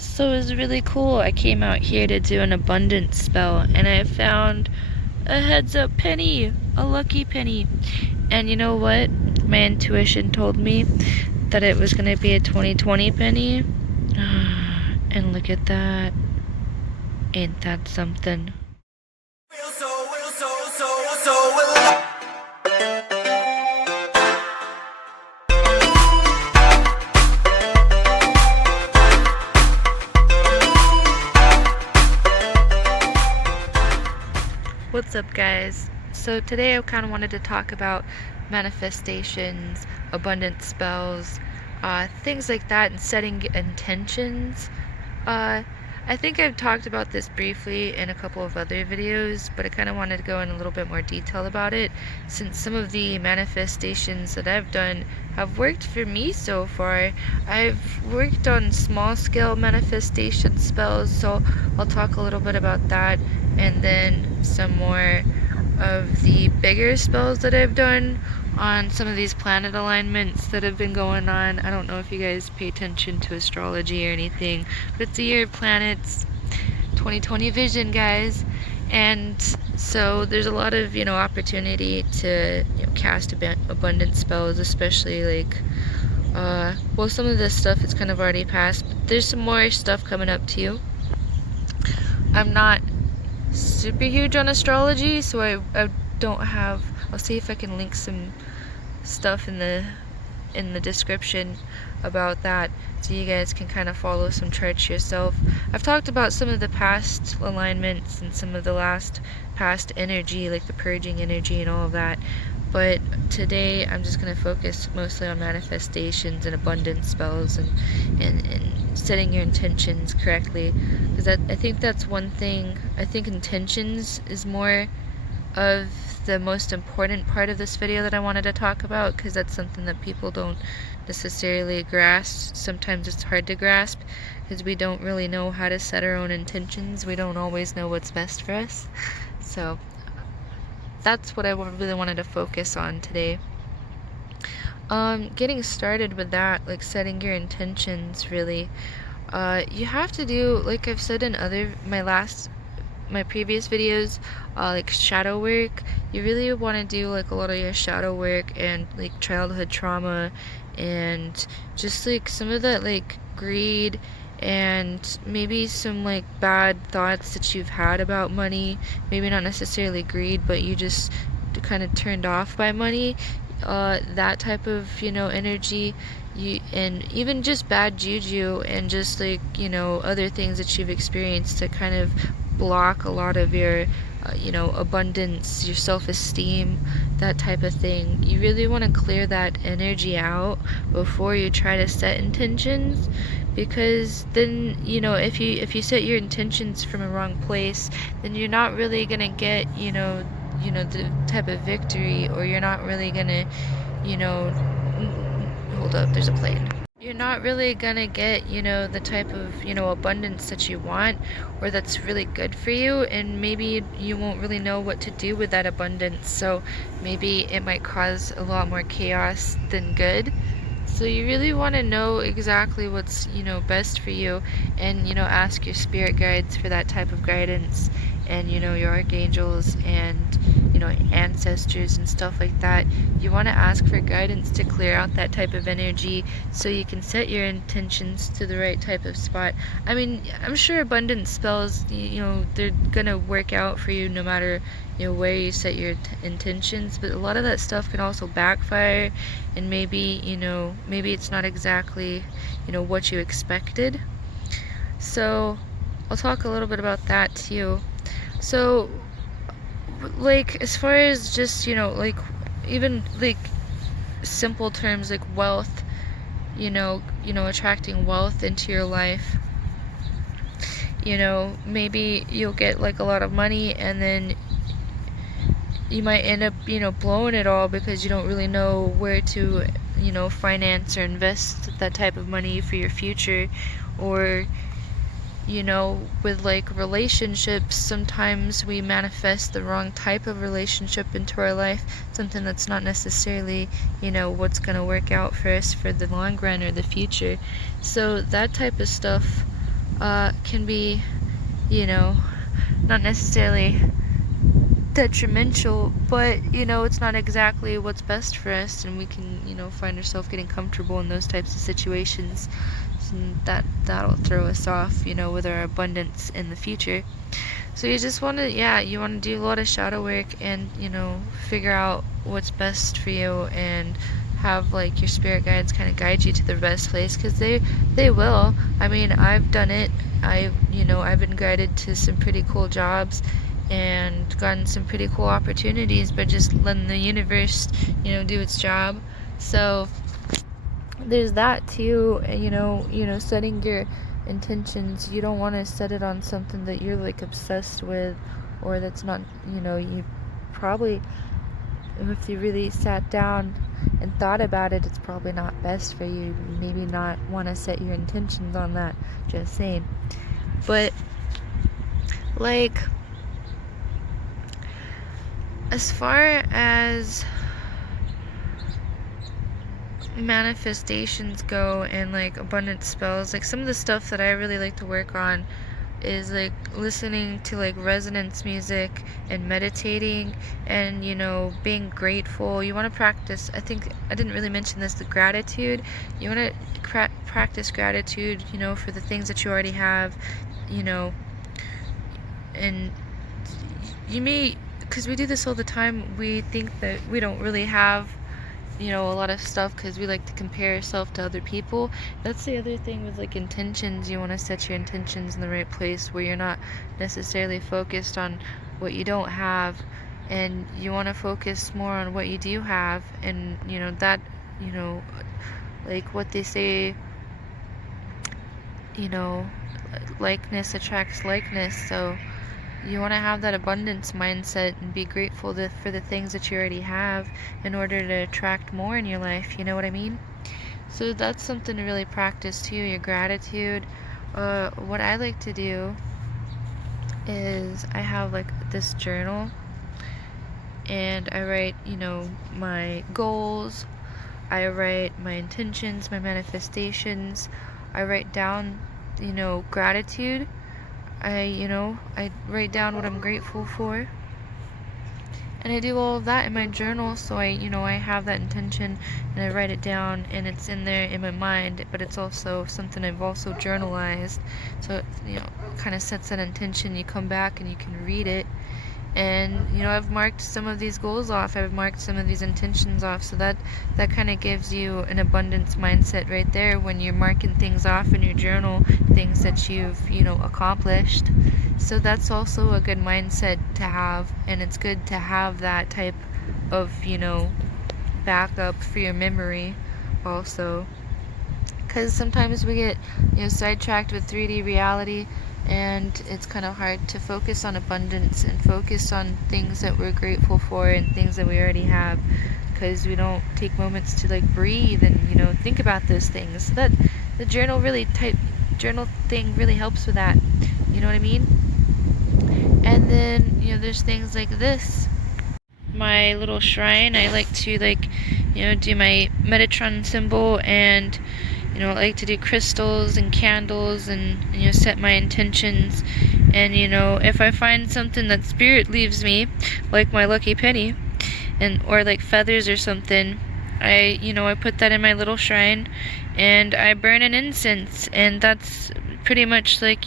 So it was really cool. I came out here to do an abundance spell and I found a heads up penny, a lucky penny. And you know what? My intuition told me that it was going to be a 2020 penny. And look at that. Ain't that something? What's up, guys? So today I kind of wanted to talk about manifestations, abundance spells, things like that, and setting intentions. I think I've talked about this briefly in a couple of other videos, but I kind of wanted to go in a little bit more detail about it, since some of the manifestations that I've done have worked for me so far. I've worked on small scale manifestation spells, so I'll talk a little bit about that, and then some more of the bigger spells that I've done on some of these planet alignments that have been going on. I don't know if you guys pay attention to astrology or anything, but it's the year of planets, 2020 vision, guys. And so there's a lot of, opportunity to, cast abundance spells, especially like, well, some of this stuff is kind of already passed, but there's some more stuff coming up too. I'm not super huge on astrology, so I don't have, I'll see if I can link some stuff in the description about that, so you guys can kind of follow some charts yourself. I've talked about some of the past alignments and some of the past energy, like the purging energy and all of that, but today I'm just going to focus mostly on manifestations and abundance spells and setting your intentions correctly, because I think that's one thing. I think intentions is more of the most important part of this video that I wanted to talk about, because that's something that people don't necessarily grasp. Sometimes it's hard to grasp because we don't really know how to set our own intentions. We don't always know what's best for us. So that's what I really wanted to focus on today. Getting started with that, like setting your intentions, really, you have to do, like I've said in my previous videos, like shadow work. You really want to do like a lot of your shadow work and like childhood trauma and just like some of that like greed and maybe some like bad thoughts that you've had about money. Maybe not necessarily greed, but you just kind of turned off by money. That type of energy, and even just bad juju and just like other things that you've experienced to kind of block a lot of your abundance, your self-esteem, that type of thing. You really want to clear that energy out before you try to set intentions, because then if you set your intentions from a wrong place, then you're not really gonna get the type of victory, or you're not really gonna hold up, there's a plane. You're not really gonna get the type of abundance that you want, or that's really good for you, and maybe you won't really know what to do with that abundance, so maybe it might cause a lot more chaos than good. So you really want to know exactly what's best for you, and ask your spirit guides for that type of guidance, and your archangels and ancestors and stuff like that. You want to ask for guidance to clear out that type of energy so you can set your intentions to the right type of spot. I mean, I'm sure abundance spells, they're gonna work out for you no matter where you set your intentions, but a lot of that stuff can also backfire, and maybe maybe it's not exactly what you expected. So I'll talk a little bit about that too. So like as far as just like even like simple terms like wealth, attracting wealth into your life, maybe you'll get like a lot of money, and then you might end up blowing it all because you don't really know where to finance or invest that type of money for your future. Or with like relationships, sometimes we manifest the wrong type of relationship into our life, something that's not necessarily what's going to work out for us for the long run or the future. So that type of stuff can be, you know, not necessarily detrimental, but it's not exactly what's best for us, and we can find ourselves getting comfortable in those types of situations, and that'll throw us off with our abundance in the future. So you just want to, yeah, you want to do a lot of shadow work and figure out what's best for you, and have like your spirit guides kind of guide you to the best place, because they will. I mean, I've done it. I've been guided to some pretty cool jobs and gotten some pretty cool opportunities by just letting the universe do its job. So there's that too. Setting your intentions. You don't want to set it on something that you're like obsessed with, or that's not, you probably, if you really sat down and thought about it, it's probably not best for you. Maybe not want to set your intentions on that, just saying. But like, as far as manifestations go and like abundance spells, like some of the stuff that I really like to work on is like listening to like resonance music and meditating, and being grateful. You want to practice, I think I didn't really mention this, the gratitude. You want to practice gratitude for the things that you already have, and you may, because we do this all the time, we think that we don't really have a lot of stuff because we like to compare ourselves to other people. That's the other thing with like intentions. You want to set your intentions in the right place where you're not necessarily focused on what you don't have, and you want to focus more on what you do have. And that, like what they say, likeness attracts likeness. So you want to have that abundance mindset and be grateful for the things that you already have in order to attract more in your life. You know what I mean? So that's something to really practice too, your gratitude. What I like to do is I have like this journal, and I write, my goals. I write my intentions, my manifestations. I write down, gratitude. I write down what I'm grateful for, and I do all of that in my journal. So I have that intention, and I write it down, and it's in there in my mind, but it's also something I've also journalized. So it kind of sets that intention. You come back and you can read it, and I've marked some of these goals off. I've marked some of these intentions off. So that kind of gives you an abundance mindset right there when you're marking things off in your journal, things that you've accomplished. So that's also a good mindset to have, and it's good to have that type of backup for your memory also, because sometimes we get sidetracked with 3D reality, and it's kind of hard to focus on abundance and focus on things that we're grateful for and things that we already have, because we don't take moments to like breathe and think about those things. So that the journal thing really helps with that. You know what I mean? And then there's things like this, my little shrine. I like to do my Metatron symbol, and I like to do crystals and candles, and set my intentions. And if I find something that spirit leaves me, like my lucky penny, or like feathers or something, I put that in my little shrine, and I burn an incense, and that's pretty much like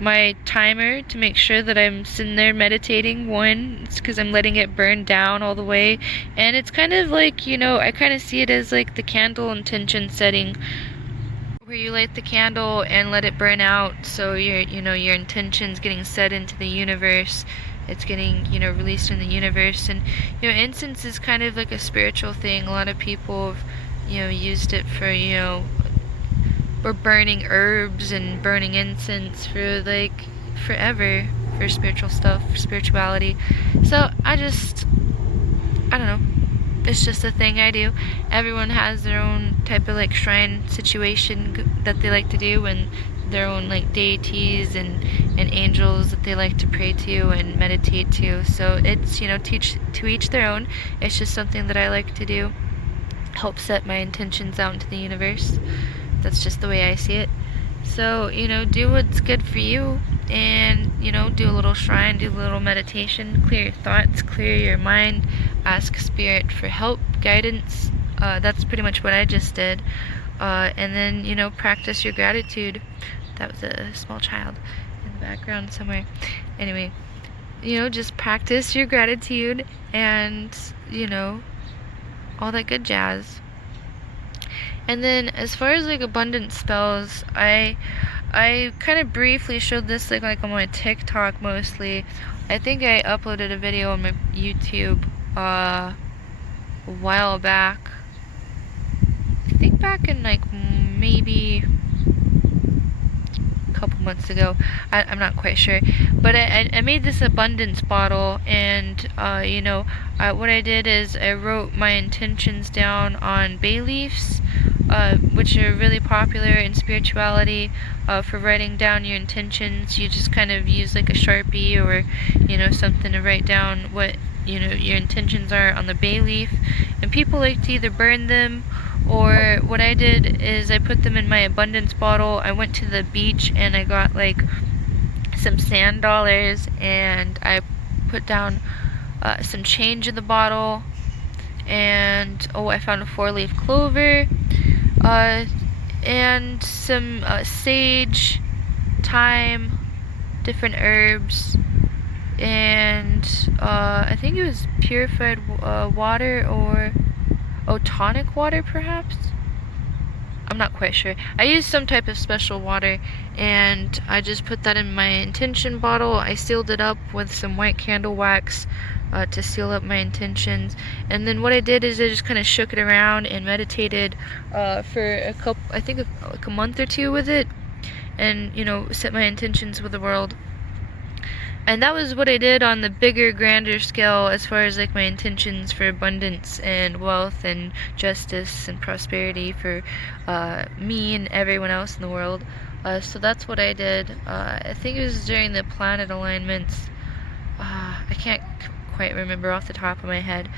my timer to make sure that I'm sitting there meditating. One, it's because I'm letting it burn down all the way, and it's kind of like I kind of see it as like the candle intention setting, where you light the candle and let it burn out. So your intention's getting set into the universe. It's getting released in the universe. And incense is kind of like a spiritual thing. A lot of people have used it for or burning herbs and burning incense for like forever, for spiritual stuff, for spirituality. So I don't know, it's just a thing I do. Everyone has their own type of like shrine situation that they like to do, and their own like deities and angels that they like to pray to and meditate to. So it's to each their own. It's just something that I like to do, help set my intentions out into the universe. That's just the way I see it. So, do what's good for you, and, do a little shrine, do a little meditation, clear your thoughts, clear your mind, ask Spirit for help, guidance. That's pretty much what I just did. And then, practice your gratitude. That was a small child in the background somewhere. Anyway, just practice your gratitude and, all that good jazz. And then as far as like abundance spells, I kind of briefly showed this like on my TikTok mostly. I think I uploaded a video on my YouTube a while back. I think back in like maybe a couple months ago. I'm not quite sure, but I made this abundance bottle, and what I did is I wrote my intentions down on bay leaves, which are really popular in spirituality. For writing down your intentions, you just kind of use like a Sharpie or something to write down what your intentions are on the bay leaf. And people like to either burn them, or what I did is I put them in my abundance bottle. I went to the beach and I got like some sand dollars, and I put down some change in the bottle, and I found a 4-leaf clover, and some sage, thyme, different herbs, and I think it was purified water, or tonic water perhaps? I'm not quite sure. I used some type of special water, and I just put that in my intention bottle. I sealed it up with some white candle wax to seal up my intentions. And then what I did is I just kind of shook it around and meditated for like a month or two with it, and set my intentions with the world. And that was what I did on the bigger, grander scale, as far as like my intentions for abundance and wealth and justice and prosperity for me and everyone else in the world. So that's what I did. I think it was during the planet alignments. I can't quite remember off the top of my head,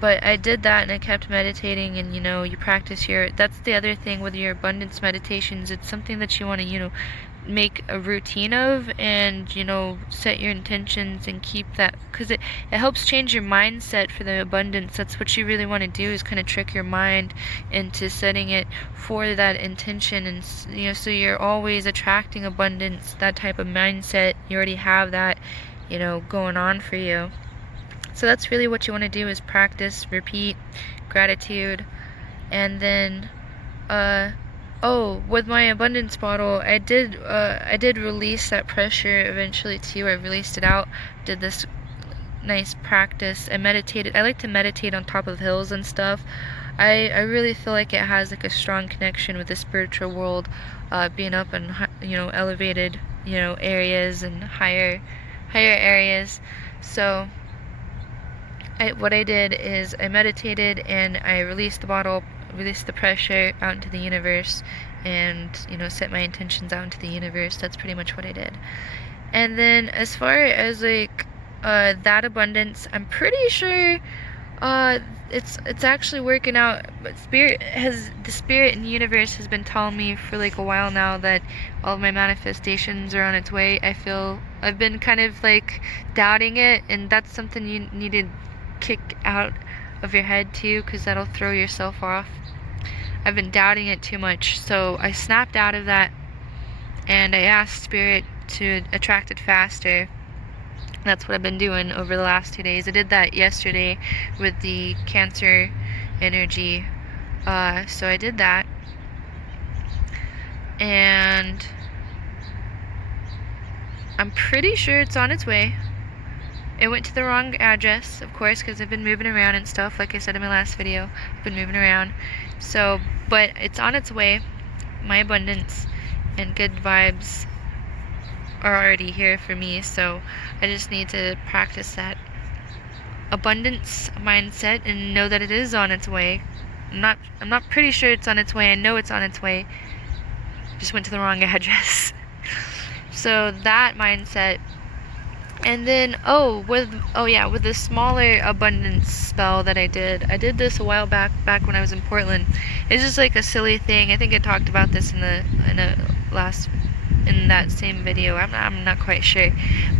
but I did that, and I kept meditating. And you practice that's the other thing with your abundance meditations. It's something that you want to make a routine of, and set your intentions and keep that, because it helps change your mindset for the abundance. That's what you really want to do, is kind of trick your mind into setting it for that intention. And so you're always attracting abundance, that type of mindset. You already have that going on for you. So that's really what you want to do, is practice, repeat, gratitude. And then with my abundance bottle, I did release that pressure eventually too. I released it out, did this nice practice. I meditated. I like to meditate on top of hills and stuff. I really feel like it has like a strong connection with the spiritual world, being up in elevated areas and higher areas. So what I did is I meditated, and I released the bottle, release the pressure out into the universe, and set my intentions out into the universe. That's pretty much what I did. And then as far as like that abundance, I'm pretty sure it's actually working out. But the spirit and the universe has been telling me for like a while now that all of my manifestations are on its way. I've been kind of like doubting it, and that's something you need to kick out of your head too, because that'll throw yourself off. I've been doubting it too much, so I snapped out of that, and I asked Spirit to attract it faster. That's what I've been doing over the last 2 days. I did that yesterday with the Cancer energy, so I did that, and I'm pretty sure it's on its way. It went to the wrong address, of course, because I've been moving around and stuff. Like I said in my last video, I've been moving around. So, but it's on its way. My abundance and good vibes are already here for me. So I just need to practice that abundance mindset and know that it is on its way. I'm not pretty sure it's on its way. I know it's on its way. Just went to the wrong address. So that mindset And then, with the smaller abundance spell that I did this a while back when I was in Portland. It's just like a silly thing. I think I talked about this in that same video. I'm not quite sure.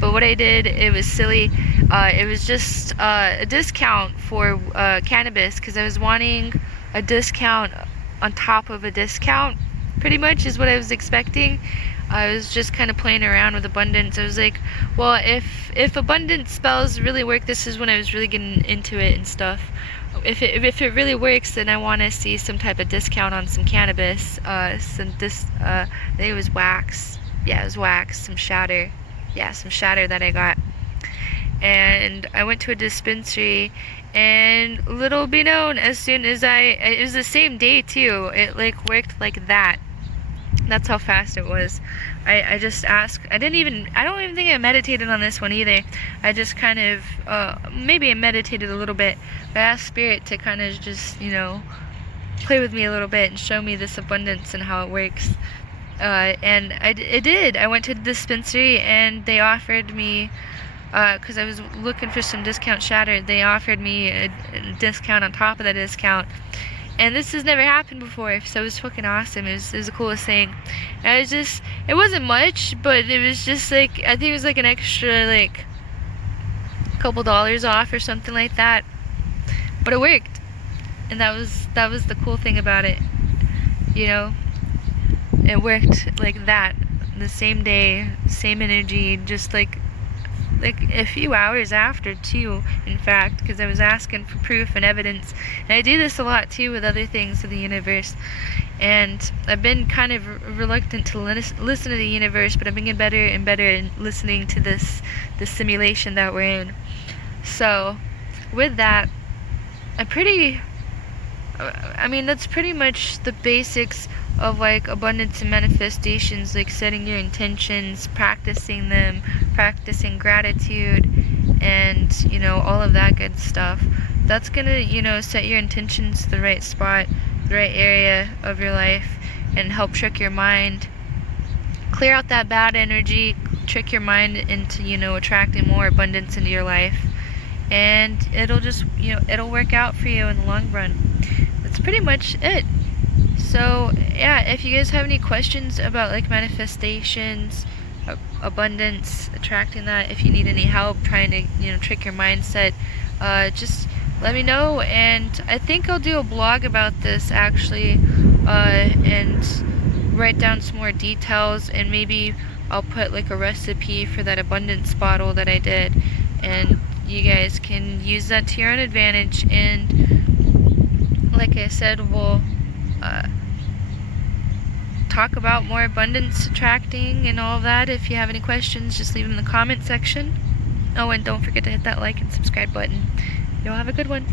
But what I did, it was silly. It was just a discount for cannabis, because I was wanting a discount on top of a discount, pretty much is what I was expecting. I was just kind of playing around with abundance. I was like, well, if abundance spells really work, this is when I was really getting into it and stuff. If it really works, then I want to see some type of discount on some cannabis. I think it was wax. Yeah, it was wax. Some shatter. Yeah, some shatter that I got. And I went to a dispensary, and little be known, as soon as it was the same day too. It like worked like that. That's how fast it was. I just asked. I don't even think I meditated on this one either. I just kind of, maybe I meditated a little bit. But I asked Spirit to kind of just, play with me a little bit and show me this abundance and how it works. And it did. I went to the dispensary, and they offered me, because I was looking for some discount shatter, they offered me a discount on top of the discount. And this has never happened before, so it was fucking awesome. It was the coolest thing. And it wasn't much, but it was just like, I think it was like an extra, like, couple dollars off or something like that. But it worked. And that was the cool thing about it. It worked like that. The same day, same energy, just like a few hours after too, in fact, because I was asking for proof and evidence. And I do this a lot too with other things of the universe. And I've been kind of reluctant to listen to the universe, but I'm getting better and better in listening to this simulation that we're in. So with that, that's pretty much the basics of like abundance and manifestations, like setting your intentions, practicing them, practicing gratitude, and all of that good stuff. That's gonna set your intentions to the right spot, the right area of your life, and help trick your mind, clear out that bad energy, trick your mind into attracting more abundance into your life. And it'll just it'll work out for you in the long run. That's pretty much it. So yeah, if you guys have any questions about like manifestations, abundance, attracting that, if you need any help trying to trick your mindset, just let me know. And I think I'll do a blog about this actually, and write down some more details, and maybe I'll put like a recipe for that abundance bottle that I did, and you guys can use that to your own advantage. And like I said, we'll talk about more abundance attracting and all of that. If you have any questions, just leave them in the comment section. Oh, and don't forget to hit that like and subscribe button. Y'all have a good one.